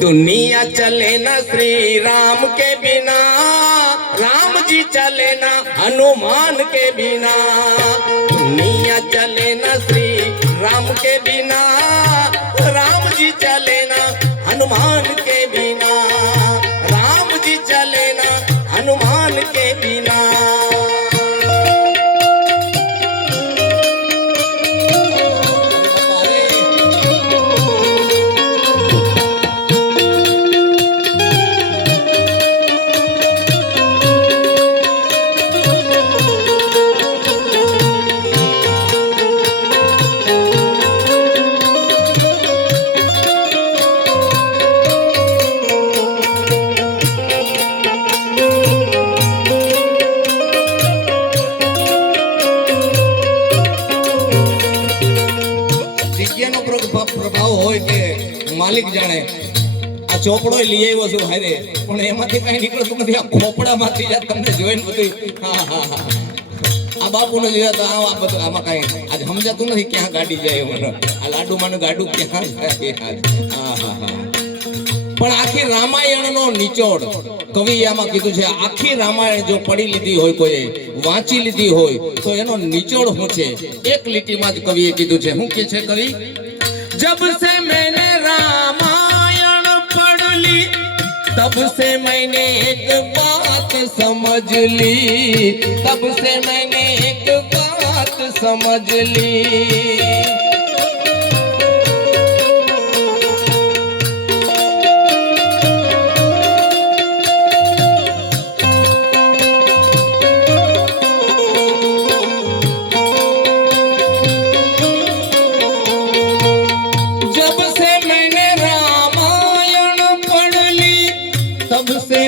दुनिया चले ना श्री राम के बिना, राम जी चले ना हनुमान के बिना। दुनिया चले ना श्री राम के बिना, राम जी चले ना हनुमान के बिना। राम जी चले ना हनुमान के बिना। प्रभाव हो मालिक जाने आ चोपड़ो लई आव्यो छुं हारे पण एमांथी काई निकळतुं नथी। आ खोपड़ामांथी ज तमने जोईने बधुं हां हां हां आ बापूने जोया तो आ बधुं आमां काई आज समजातुं नथी क्यां गाड़ी जाय મને आ लाडूमानुं गाडું क्यां जाय। हां हां हां पण आखी रामायणनो निचोड़ कवि आमां कीधुं छे। आखी रामायण जो पढ़ी लीधी होय कोई वांची लीधी होय तो एनो निचोड़ शुं छे एक લીટીમાં જ कविए कीधुं छे। हुं के छे कवि? जब से मैंने रामायण पढ़ ली तब से मैंने एक बात समझ ली, तब से मैंने एक बात समझ ली।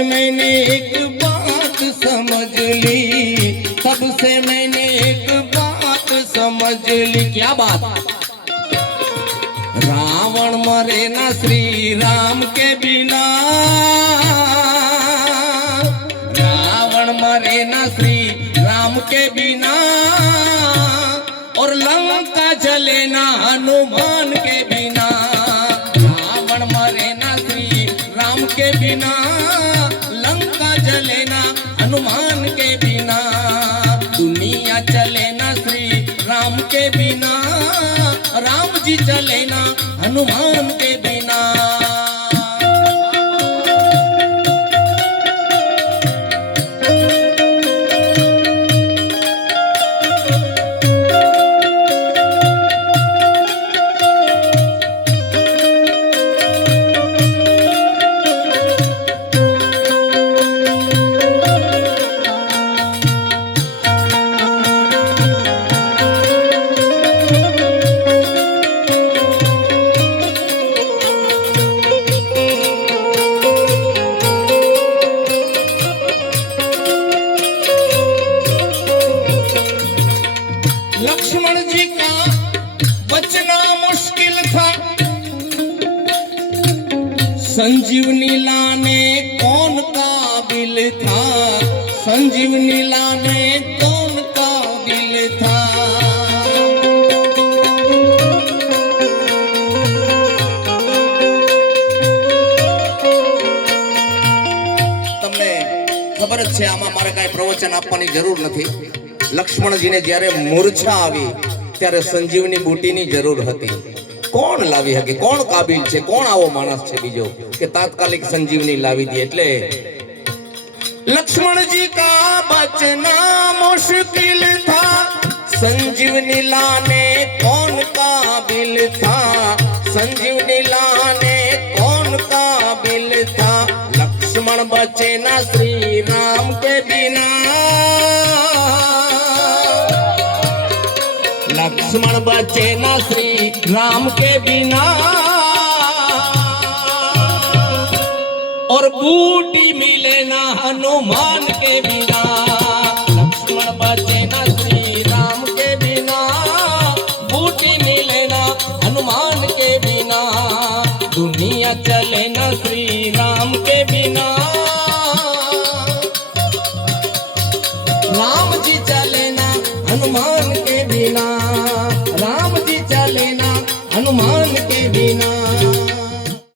मैंने एक बात समझ ली, तब से मैंने एक बात समझ ली। क्या बात? रावण मरे ना श्री राम के बिना, रावण मरे ना श्री राम के बिना, और लंका जले ना हनुमान के बिना। रावण मरे ना श्री राम के बिना, चले ना हनुमान के बिना। दुनिया चले ना श्री राम के बिना, राम जी चले ना हनुमान के बिना। लक्ष्मण जी का बचना मुश्किल था, संजीवनी लाने कौन काबिल था, संजीवनी लाने कौन काबिल था। तमने खबर ज छे आमां मारे काई प्रवचन आपवानी जरूर नथी। लक्ष्मणजी ने જ્યારે મૂર્છા આવી ત્યારે સંજીવની બુટીની જરૂર હતી। કોણ લાવી શકે? કોણ કાબિલ છે? કોણ આવો માણસ છે બીજો કે તાત્કાલિક સંજીવની લાવી દે? એટલે लक्ष्मणजी का बचना मुश्किल था, संजीवनी लाने कौन काबिल था, संजीवनी लाने कौन काबिल था। लक्ष्मण बचे ना श्री राम के बिना, लक्ष्मण बचे ना श्री राम के बिना, और बूटी मिले ना हनुमान के बिना। लक्ष्मण बचे ना श्री राम के बिना, बूटी मिले ना हनुमान के बिना। दुनिया चले ना श्री राम के बिना, राम जी चले ना हनुमान के बिना।